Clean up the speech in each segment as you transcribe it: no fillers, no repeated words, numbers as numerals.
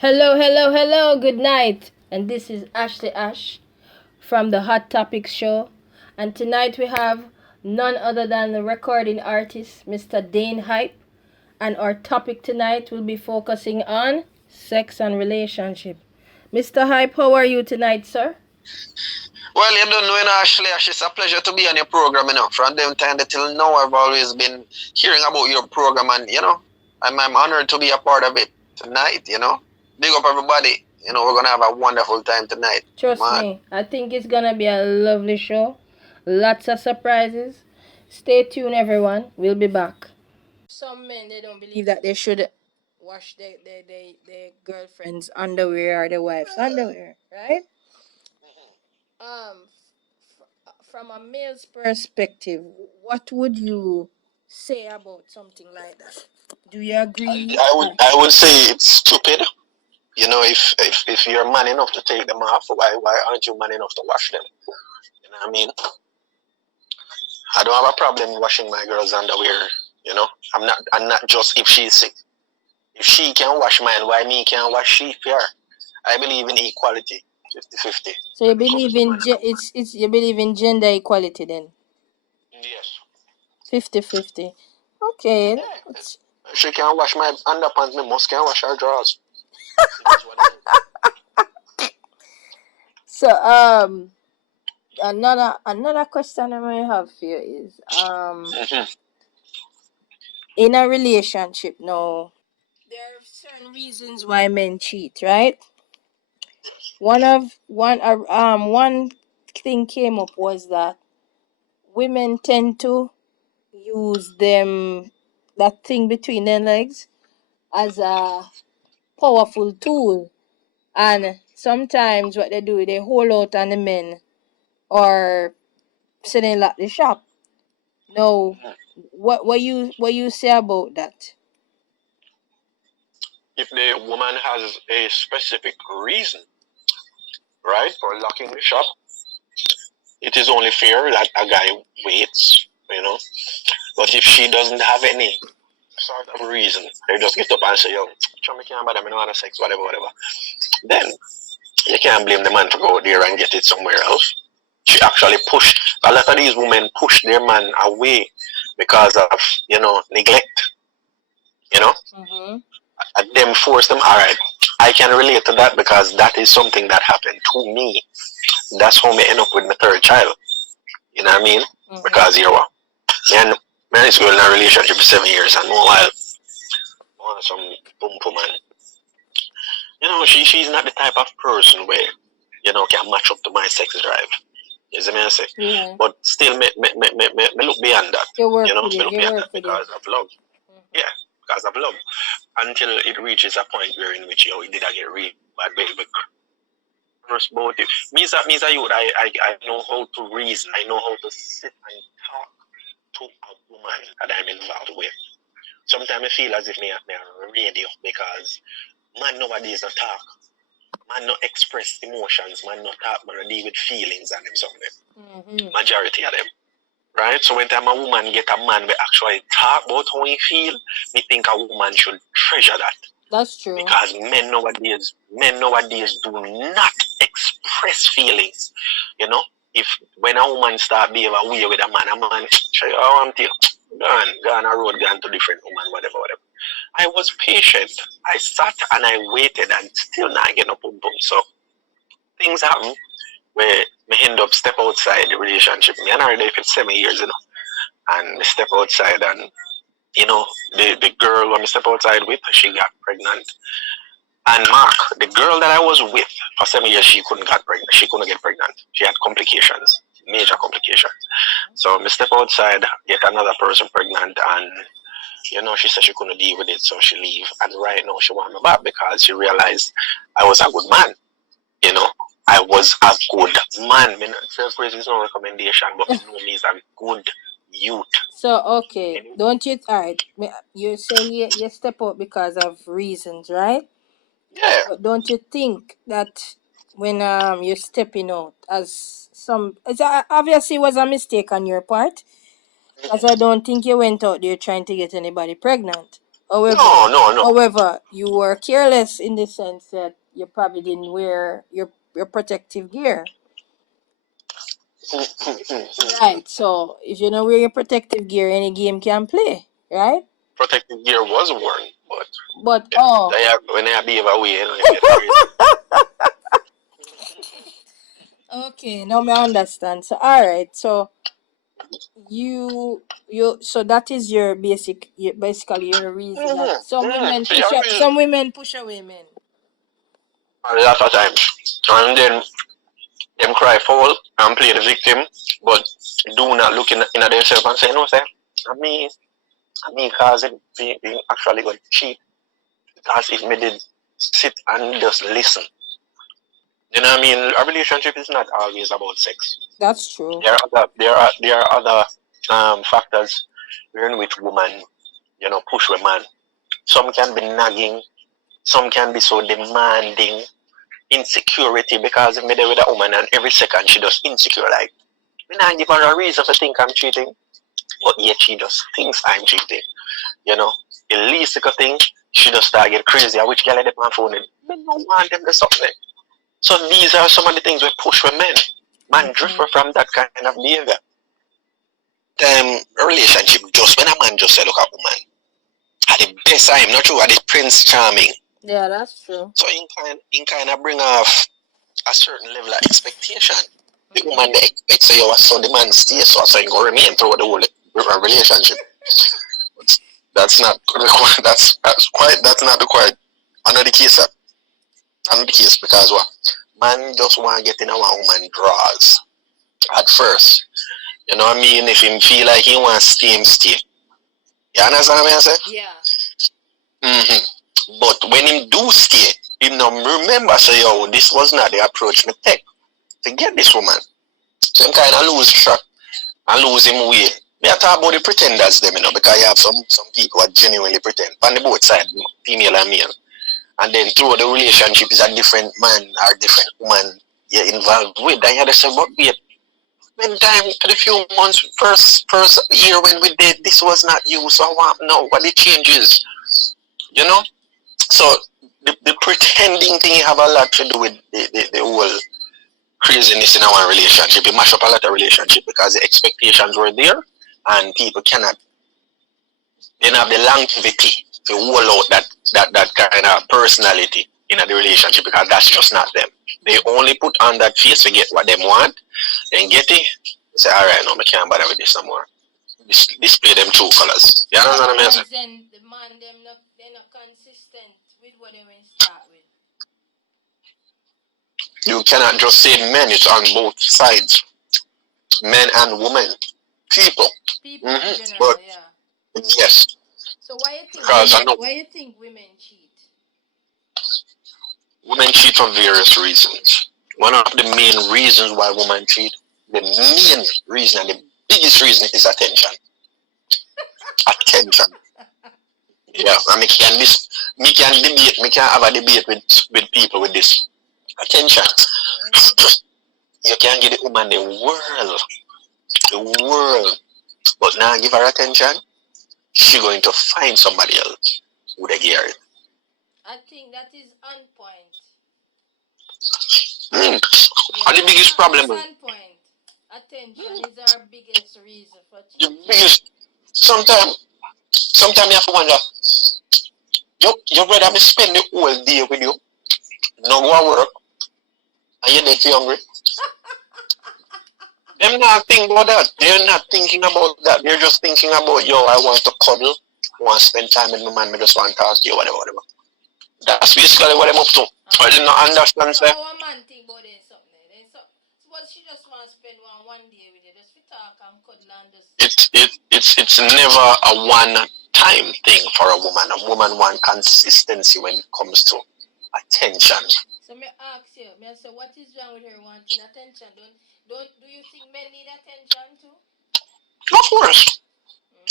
Hello, hello, hello, good night. And this is Ashley Ash from the Hot Topics show. And tonight we have none other than the recording artist, Mr. Dane Hype. And our topic tonight will be focusing on sex and relationship. Mr. Hype, how are you tonight, sir? Well, you don't know, Ashley. It's a pleasure to be on your program, From them time till now, I've always been hearing about your program, and I'm honored to be a part of it tonight. Big up everybody. We're gonna have a wonderful time tonight. Trust me, I think it's gonna be a lovely show. Lots of surprises. Stay tuned, everyone. We'll be back. Some men they don't believe that they should wash their girlfriend's underwear or their wife's underwear, right? From a male's perspective, what would you say about something like that? Do you agree? I would say it's stupid. If you're man enough to take them off, why aren't you man enough to wash them? You know what I mean? I don't have a problem washing my girl's underwear. I'm not just if she's sick. If she can wash mine, why me can't wash she here? I believe in equality, 50-50. So you believe in it's you believe in gender equality then? Yes. 50-50. Okay. She can wash my underpants, me must can wash her drawers. So another question I may have for you is in a relationship now, there are certain reasons why men cheat, right? One thing came up was that women tend to use that thing between their legs as a powerful tool, and sometimes what they do, they hold out on the men or sitting at the shop. No, what you say about that? If the woman has a specific reason, right, for locking the shop, it is only fair that a guy waits. But if she doesn't have any sort of reason, they just get up and say, yo, me can't bother, me no want sex, whatever, then you can't blame the man to go there and get it somewhere else. She actually pushed, a lot of these women push their man away because of, neglect, and them force them, all right, I can relate to that because that is something that happened to me. That's how me end up with my third child. You know what I mean? Because and man is going in a relationship for 7 years and meanwhile want some boom boom man. She's not the type of person where, can match up to my sex drive. You see me I say? Yeah. But still me look beyond that. You work me with it. look You beyond work that with because it. of love. Yeah, because of love. Until it reaches a point where in which it did get real bad baby. First about it. Me as a youth, I know how to reason. I know how to sit and talk to a woman that I'm involved with. Sometimes I feel as if me on radio because man nowadays not talk. Man not express emotions. Man not talk. Man not deal with feelings and them something. Majority of them. Right? So when time a woman get a man we actually talk about how he feel, me think a woman should treasure that. That's true. Because men nowadays do not express feelings. If when a woman start behaving way with a man, say, I want you, go on a road, go on to different woman, whatever. I was patient. I sat and I waited and still not get no boom boom. So things happen where me end up step outside the relationship. Me and already for 7 years, and me step outside and the girl when me step outside with, she got pregnant. And Mark, the girl that I was with for 7 years, she couldn't get pregnant. She couldn't get pregnant. She had complications, major complications. So me step outside, get another person pregnant, and she said she couldn't deal with it, so she leave. And right now she want me back because she realized I was a good man. I was a good man. Self-praise is no recommendation, but me is a good youth. So okay, don't you? Alright, you say you step out because of reasons, right? Yeah. But don't you think that when you're stepping out as obviously was a mistake on your part, as I don't think you went out there trying to get anybody pregnant. However, No. however, you were careless in the sense that you probably didn't wear your protective gear. Right. So if you don't wear your protective gear, any game can play. Right. Protective gear was worn, but But oh, when I behave away, it get crazy. okay. Now me understand. So all right. So so that is your basically your reason that See, I mean, some women push away men. a lot of times, and then them cry foul and play the victim, but do not look in at themselves and say, no, sir, I me causing being actually going to cheat because if me did sit and just listen. You know what I mean? A relationship is not always about sex. That's true. There are other factors in which women, push women. Some can be nagging, some can be so demanding, insecurity because if me there with a woman and every second she just insecure like me not give her a reason to think I'm cheating, but yet she just thinks I'm cheating. You know, the least little thing she just start get crazy. Which girl they on phone? Me don't want them to something. So these are some of the things we push with men. Man drift from that kind of behavior. Relationship just when a man just say look at woman. At the best time, not true, at the prince charming. Yeah, that's true. So in kind of bring off a certain level of expectation. The woman they expect so you so the man stay so you go remain through the whole relationship. That's not that's not the quite another case. Another case because what man just want to get in a woman draws at first. You know what I mean? If him feel like he wants to stay, him stay. You understand what I say? Yeah. But when him do stay, him no remember say yo, this was not the approach me take to get this woman. So him kind of lose track and lose him way. Me I talk about the pretenders them, because you have some people who genuinely pretend. On the both side, female and male. And then through the relationship is a different man or different woman you're involved with. And you just say, but wait, when time for the few months, first year when we did, this was not you, so I want know what the changes. You know? So the pretending thing have a lot to do with the whole craziness in our relationship. It mash up a lot of relationship because the expectations were there and people cannot they don't have the longevity to hold out that kind of personality in the relationship because that's just not them. They only put on that face to get what they want, then get it, say, all right, no, I can't bother with this no more. Display them true colors. You know what I mean? Then the man, they're not consistent with what they will start with. You cannot just say men, it's on both sides. Men and women. People. People in general, but, yeah. Yes. So why you think women cheat? Women cheat for various reasons. One of the main reasons why women cheat, the main reason and the biggest reason is attention. Attention. Yeah, and me can have a debate with people with this. Attention. You can give the woman the world, but now give her attention, she's going to find somebody else who they get it. I think that is on point. And the biggest problem on point. Attention is our biggest reason for cheating. The biggest. Sometimes you have to wonder. You rather me spend the whole day with you, no go to work, and you're dead hungry. They're not thinking about that. They're not thinking about that. They're just thinking about, yo, I want to cuddle, I want to spend time with my man, I just want to talk to you, whatever. That's basically what I'm up to. I did not understand, sir. How a man think about it something. Suppose she just want to spend one day with you, just to talk and cuddle and just... It's never a one-time thing for a woman. A woman wants consistency when it comes to attention. So me ask you, so what is wrong with her wanting attention? Do you think men need attention too? Of course.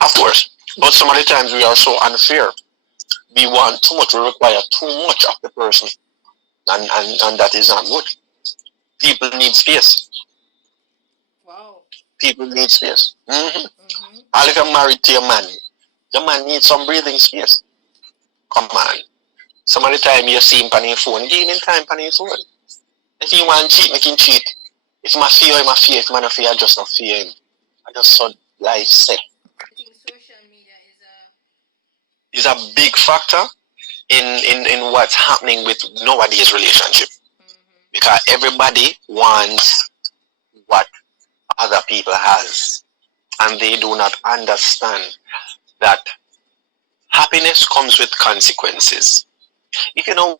Of course. But some of the times we are so unfair. We want too much, we require too much of the person. And that is not good. People need space. Wow. People need space. And if you're married to your man needs some breathing space. Come on. Some of the time you see him on his phone, give him time on his phone. If he want to cheat, make him cheat. If my fear, my fear. If man fear, I just not fear him. I just saw life set. I think social media is a big factor in what's happening with nowadays relationship. Because everybody wants what other people has, and they do not understand that happiness comes with consequences. If you're not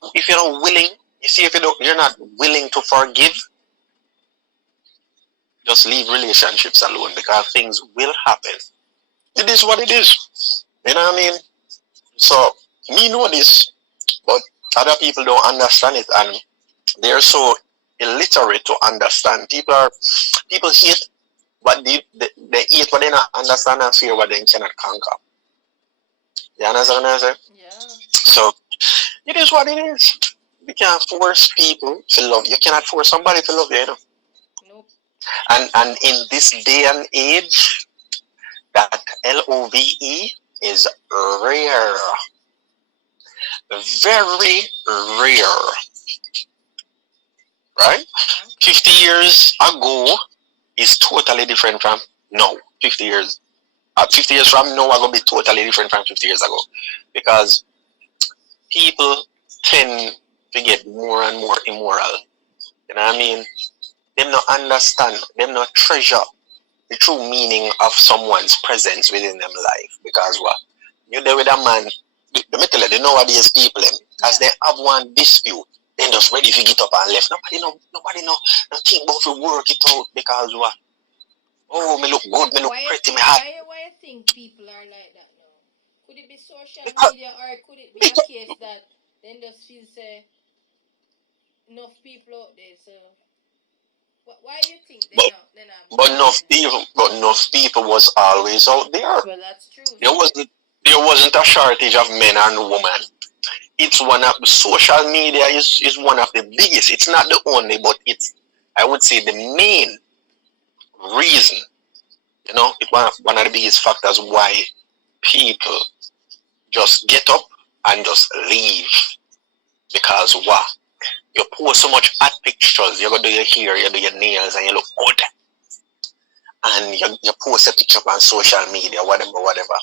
willing, you see, if you're not willing to forgive, just leave relationships alone, because things will happen. It is what it is. You know what I mean? So me know this, but other people don't understand it, and they're so illiterate to understand. People hate, but they hate what they not understand, and fear what they cannot conquer. You understand what I'm saying? Yeah. So it is what it is. You can't force people to love you. You cannot force somebody to love you, you know. Nope. And in this day and age, that love is rare. Very rare. Right? 50 years ago is totally different from now. 50 years. 50 years from now are going to be totally different from 50 years ago. Because people tend to get more and more immoral. You know what I mean? Them not understand, them not treasure the true meaning of someone's presence within them life. Because what? You're there with a man, let me tell you, they nowadays people, as they have one dispute, then just ready to get up and left. Nobody know think about to work it out, because what? Oh, me look good, me look pretty, me hot. Why you think people are like that now? Could it be social media, or could it be a case that then just feel say enough people out there, so why do you think they're not but enough people was always out there. Well, that's true. There wasn't a shortage of men and women. It's one of the social media is one of the biggest. It's not the only, but it's, I would say, the main reason. You know, it's one of the biggest factors why people just get up and just leave. Because what? You post so much art pictures, you're gonna do your hair, you do your nails, and you look good. And you post a picture on social media, whatever.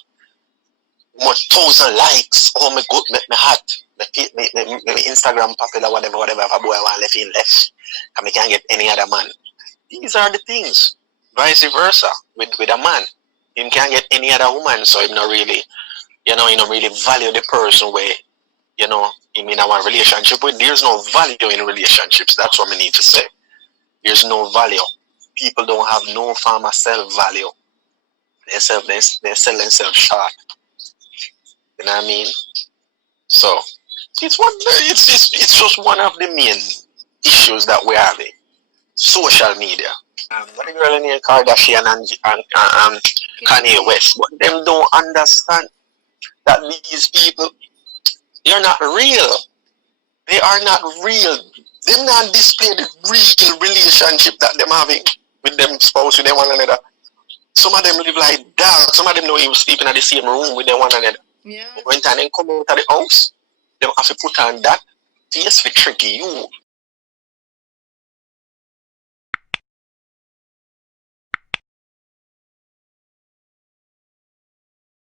Much 1,000 likes. Oh my god, my heart. My Instagram popular, whatever. If a boy want left, in left. And I can't get any other man. These are the things. Vice versa with a man. You can't get any other woman, so you not really, you don't really value the person where, you mean our relationship with. There's no value in relationships. That's what I need to say. There's no value. People don't have no form of self-value. They sell themselves short. You know what I mean? So it's just one of the main issues that we're having. Social media. What the girl named Kardashian and Kanye West, but them don't understand that these people, they're not real. They are not real. Them not display the real relationship that them having with them spouse, with them one another. Some of them live like dogs. Some of them don't even sleep in the same room with them one another. Yeah. When time they come out of the house, they have to put on that face to trick you.